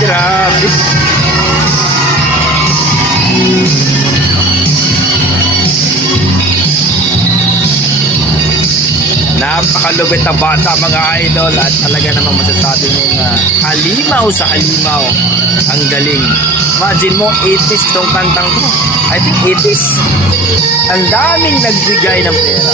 grabe. Napakalupit na bata mga idol at talaga namang masasabi mong halimaw sa halimaw. Ang galing. Imagine mo, 80s itong kantang to. I think 80s. Ang daming nagbigay ng pera.